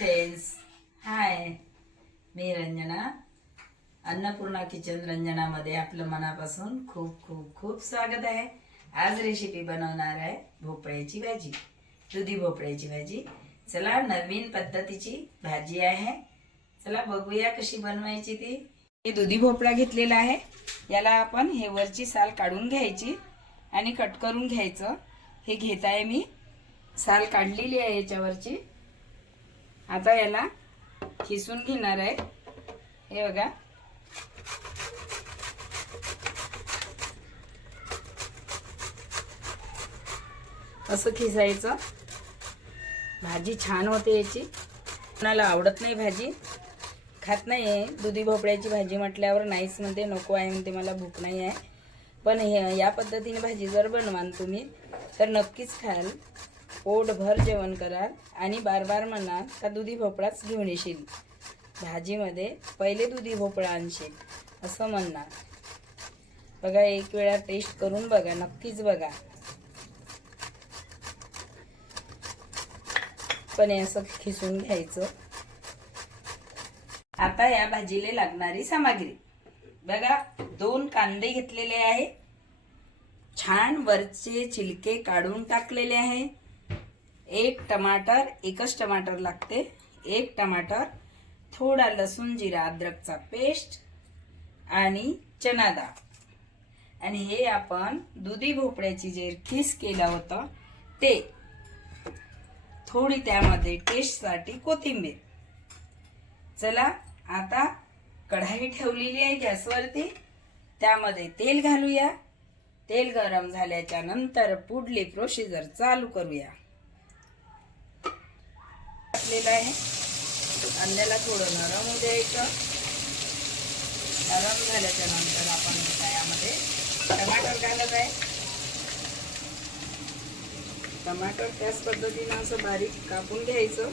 Friends hi मी Ranjana. Annapurna kitchen रंजनामध्ये आपलं मनापासून खूप खूप खूप स्वागत आहे. आज रेसिपी बनवणार आहे भोपळ्याची भाजी. दुधी भोपळ्याची भाजी. चला नवीन पद्धतीची भाजी आहे. चला बघूया कशी बनवायची ती. हे दुधी भोपळा घेतलेला आहे. याला आपण हे वरची साल काढून घ्यायची आणि कट करून घ्यायचं. हे घेत आहे मी. साल काढलेली आहे याच्यावरची. आता याला खिसून घेणार आहे. हे बघा. असं खिसायचं. भाजी छान होते याची. कोणाला आवडत नाही भाजी. खात नाही आहे. दुधी भोपळ्याची भाजी म्हटल्यावर नाहीच म्हणते नको आहे म्हणते मला भूक नाही आहे. पण हे या पद्धतीने भाजी जर बनवाल तुम्ही तर नक्कीच खाल. पोटभर जेवण कराल आणि बार बार म्हणाल का दुधी भोपळाच घेऊन येशील. भाजीमध्ये पहिले दुधी भोपळा आणशील असं म्हणणार. बघा एक वेळा टेस्ट करून बघा नक्कीच बघा. पण असं खिसून घ्यायचं. आता या भाजीला लागणारी सामग्री. बघा दोन कांदे घेतलेले आहे छान वरचे छिलके काढून टाकलेले आहे एक टमाटर एकच टमाटर लागते. एक टमाटर थोडा लसूण जिरा अद्रकचा पेस्ट आणि चना डाळ. आणि हे आपण दुधी भोपळ्याची जे खिस केलं होतं ते थोडी त्यामध्ये टेस्टसाठी कोथिंबीर. चला आता कढाई ठेवलेली आहे गॅसवरती. त्यामध्ये तेल घालूया. तेल गरम झाल्याच्यानंतर पुढली प्रोसिजर चालू करूया. टाकलेलं आहे. अंड्याला थोडं नरम होऊ द्यायचं. नरम झाल्याच्यानंतर आपण यामध्ये टमाटर घालत आहे. टमाटर त्याच पद्धतीनं असं बारीक कापून घ्यायचं.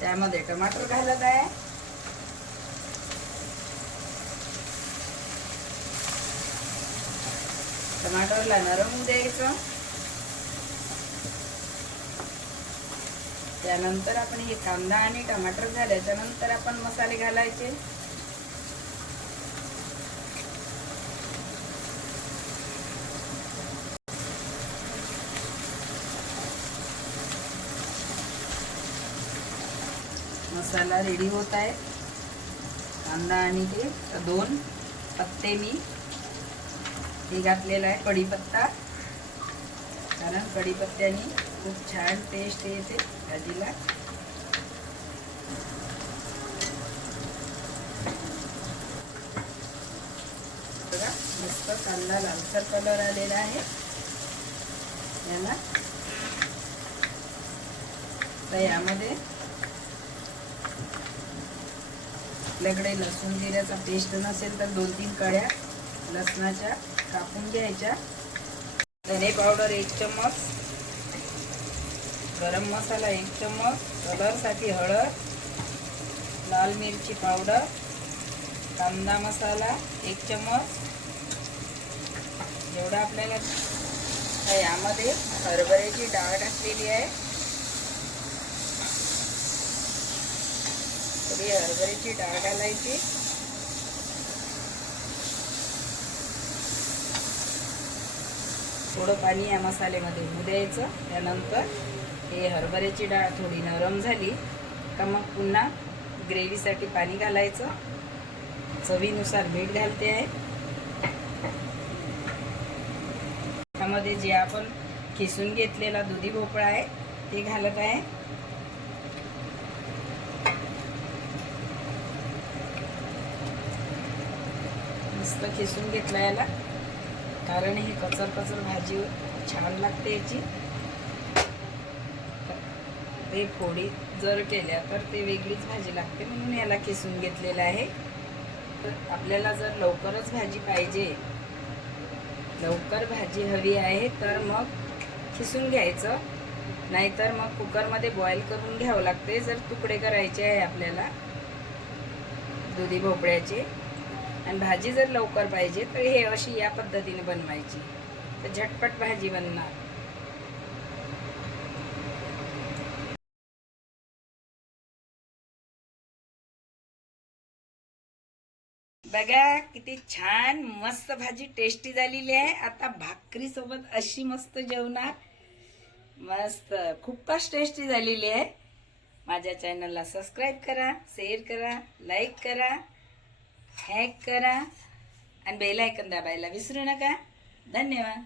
त्यामध्ये टमाटर घालत आहे. टमाटरला नरम द्यायचं त्यानंतर आपण हे कांदा आणि टमाटर झाल्याच्यानंतर आपण मसाले घालायचे. मसाला रेडी होत आहे. कांदा आणि हे दोन पत्ते मी हे घातलेलं आहे कढीपत्ता. कारण कढीपत्त्याने खूप छान टेस्ट येते भाजीला. बघा मस्त कांदा लालसर कलर आलेला आहे. याला. तर यामध्ये आपल्याकडे लसूण जिऱ्याचा पेस्ट नसेल तर दोन तीन कळ्या लसणाच्या कापून घ्यायच्या. धने पावडर एक चम्मच. गरम मसाला एक चम्मच. कलरसाठी हळद. लाल मिरची पावडर कांदा मसाला एक चम्मच. जेवढा आपल्याला यामध्ये हरभऱ्याची डाळ टाकलेली आहे. थोडी हरभऱ्याची डाळ घालायची. थोडं पाणी या मसाल्यामध्ये होऊ द्यायचं. त्यानंतर हे हरभऱ्याची डाळ थोडी नरम झाली का मग पुन्हा ग्रेव्हीसाठी पाणी घालायचं. चवीनुसार मीठ घालते आहे. त्यामध्ये जे आपण खिसून घेतलेला दुधी भोपळा आहे ते घालत आहे. मस्त खिसून घेतला याला. कारण ही कचर कचर भाजी छान लागते याची. ते फोडी जर केल्या तर ते वेगळीच भाजी लागते म्हणून याला खिसून घेतलेलं आहे. तर आपल्याला जर लवकरच भाजी पाहिजे लवकर भाजी हवी आहे तर मग खिसून घ्यायचं. नाहीतर मग कुकरमध्ये बॉईल करून घ्यावं लागते जर तुकडे करायचे आहे आपल्याला दुधी भोपळ्याचे. आणि भाजी जर लवकर पाहिजे तर हे अशी या पद्धतीने बनवायची. तर झटपट भाजी बनणार. बघा किती छान मस्त भाजी टेस्टी झालेली आहे. आता भाकरी सोबत अशी मस्त जेवणार. मस्त खूपच टेस्टी झालेली आहे. माझ्या चॅनलला सबस्क्राईब करा शेअर करा लाईक करा. हॅक करा आणि बेल ऐकन दाबायला विसरू नका. धन्यवाद.